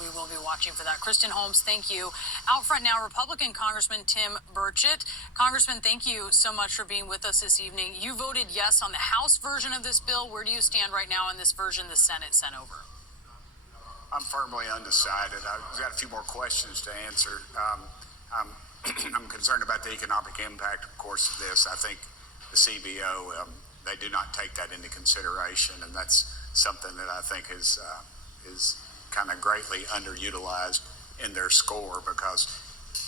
we will be watching for that. Kristen Holmes, thank you. Out front now, Republican Congressman Tim Burchett. Congressman, thank you so much for being with us this evening. You voted yes on the House version of this bill. Where do you stand right now on this version the Senate sent over? I'm firmly undecided. I've got a few more questions to answer. I'm concerned about the economic impact, of course, of this. I think the CBO, they do not take that into consideration, and that's something that I think is kind of greatly underutilized in their score, because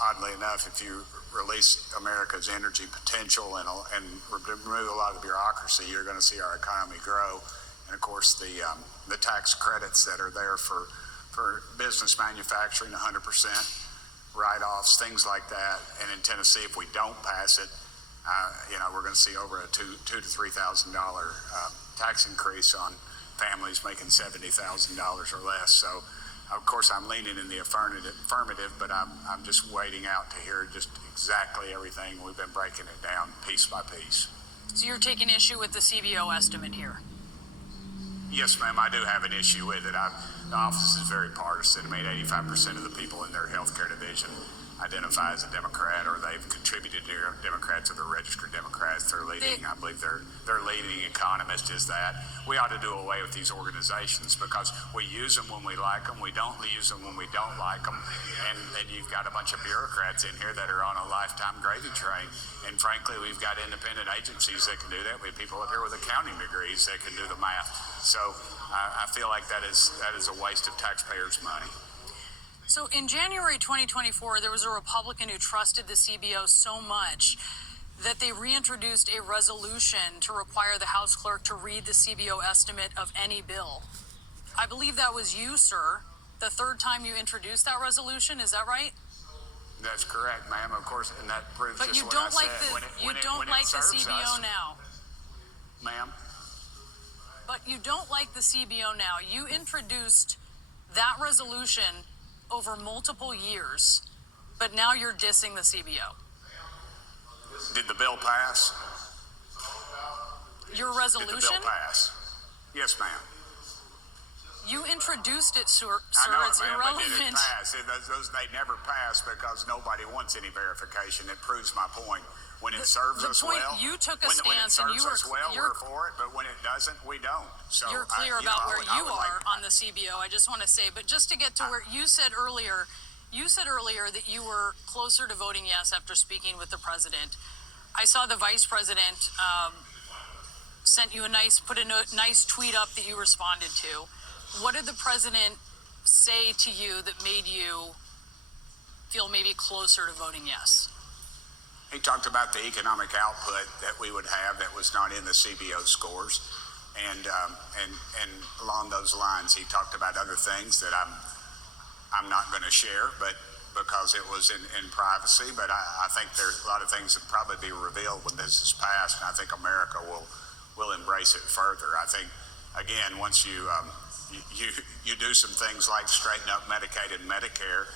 oddly enough, if you release America's energy potential and remove a lot of the bureaucracy, you're going to see our economy grow. And of course, the tax credits that are there for business manufacturing, 100% write-offs, things like that. And in Tennessee, if we don't pass it, we're going to see over a $2,000 to $3,000 tax increase on families making $70,000 or less. So, of course, I'm leaning in the affirmative, but I'm just waiting out to hear just exactly everything. We've been breaking it down piece by piece. So you're taking issue with the CBO estimate here? Yes, ma'am, I do have an issue with it. The office is very partisan. I mean, 85% of the people in their healthcare division identify as a Democrat, or they've contributed to Democrats, or they're registered Democrats. They're leading, I believe their leading economist is that. We ought to do away with these organizations, because we use them when we like them. We don't use them when we don't like them. And then you've got a bunch of bureaucrats in here that are on a lifetime gravy train. And frankly, we've got independent agencies that can do that. We have people up here with accounting degrees that can do the math. So I feel like that is a waste of taxpayers' money. So in January 2024, there was a Republican who trusted the CBO so much that they reintroduced a resolution to require the House clerk to read the CBO estimate of any bill. I believe that was you, sir, the third time you introduced that resolution. Is that right? That's correct, ma'am. Of course, and that proves but just what I said. You don't like the CBO now. Ma'am? But you don't like the CBO now. You introduced that resolution over multiple years, but now you're dissing the CBO. Did the bill pass? Your resolution? Did the bill pass? Yes, ma'am. You introduced it, sir. I know, it's ma'am, irrelevant. But did it pass? They never pass because nobody wants any verification. It proves my point. When it serves us well, you took a when stance, it serves and you were us well, we're for it. But when it doesn't, we don't. So you're clear about where you are on the CBO. I just want to say, but just to get to where you said earlier that you were closer to voting yes after speaking with the president. I saw the vice president sent you put a nice tweet up that you responded to. What did the president say to you that made you feel maybe closer to voting yes? He talked about the economic output that we would have that was not in the CBO scores, and along those lines, he talked about other things that I'm not going to share, but because it was in privacy. But I think there's a lot of things that probably be revealed when this is passed, and I think America will embrace it further. I think again, once you do some things like straighten up Medicaid and Medicare,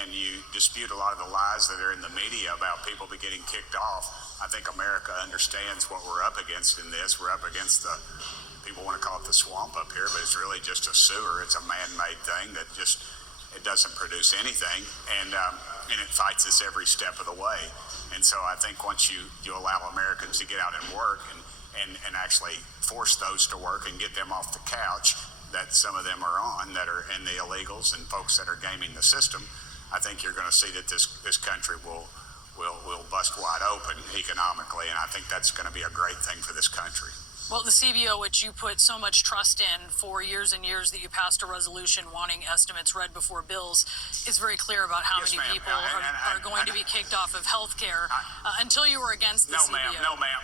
and you dispute a lot of the lies that are in the media about people getting kicked off, I think America understands what we're up against in this. We're up against people want to call it the swamp up here, but it's really just a sewer. It's a man-made thing that it doesn't produce anything, and it fights us every step of the way. And so I think once you allow Americans to get out and work and actually force those to work and get them off the couch that some of them are on, that are in the illegals and folks that are gaming the system, I think you're going to see that this country will bust wide open economically, and I think that's going to be a great thing for this country. Well, the CBO, which you put so much trust in for years and years, that you passed a resolution wanting estimates read before bills, is very clear about how many people are going to be kicked off of health care until you were against the CBO.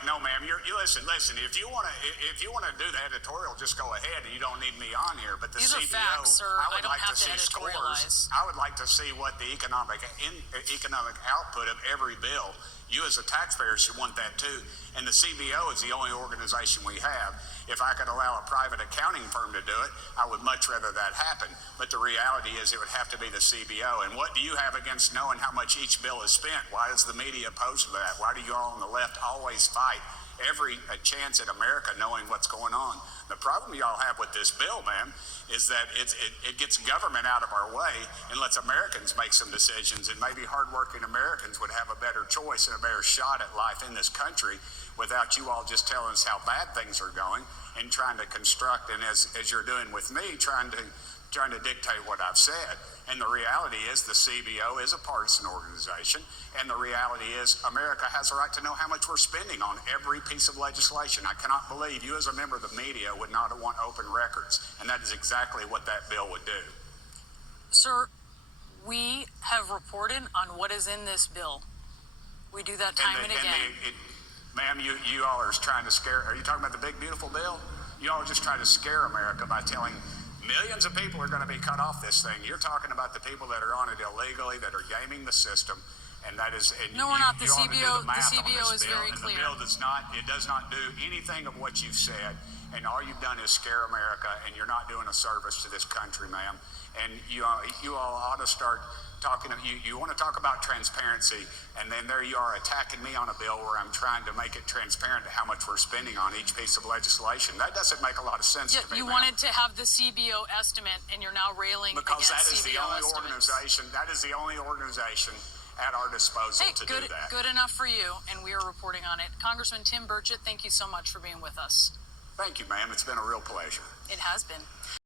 No, ma'am. You listen. If you want to do the editorial, just go ahead, and you don't need me on here. But the These CBO, are facts, sir. I don't have to editorialize. I would like to see what the economic output of every bill. You as a taxpayer should want that too. And the CBO is the only organization we have. If I could allow a private accounting firm to do it, I would much rather that happen. But the reality is it would have to be the CBO. And what do you have against knowing how much each bill is spent? Why is the media opposed to that? Why do you all on the left always fight every chance at America knowing what's going on. The problem y'all have with this bill, ma'am, is that it gets government out of our way and lets Americans make some decisions, and maybe hardworking Americans would have a better choice and a better shot at life in this country without you all just telling us how bad things are going and trying to construct, and as you're doing with me, trying to dictate what I've said. And the reality is the CBO is a partisan organization, and the reality is America has a right to know how much we're spending on every piece of legislation. I cannot believe you as a member of the media would not want open records, and that is exactly what that bill would do. Sir, we have reported on what is in this bill. We do that time and again. Ma'am, you all are trying to scare, are you talking about the big beautiful bill? You all are just trying to scare America by telling millions of people are going to be cut off this thing. You're talking about the people that are on it illegally, that are gaming the system, and that is. And no, we're not. The CBO is very clear. The bill does not. It does not do anything of what you've said, and all you've done is scare America, and you're not doing a service to this country, ma'am. And you all ought to start talking. You want to talk about transparency, and then there you are attacking me on a bill where I'm trying to make it transparent to how much we're spending on each piece of legislation. That doesn't make a lot of sense to me. You wanted to have the CBO estimate, and you're now railing because against that is CBO the only estimates. organization. That is the only organization at our disposal to do that. Good enough for you, and we are reporting on it. Congressman Tim Burchett, thank you so much for being with us. Thank you, ma'am. It's been a real pleasure. It has been.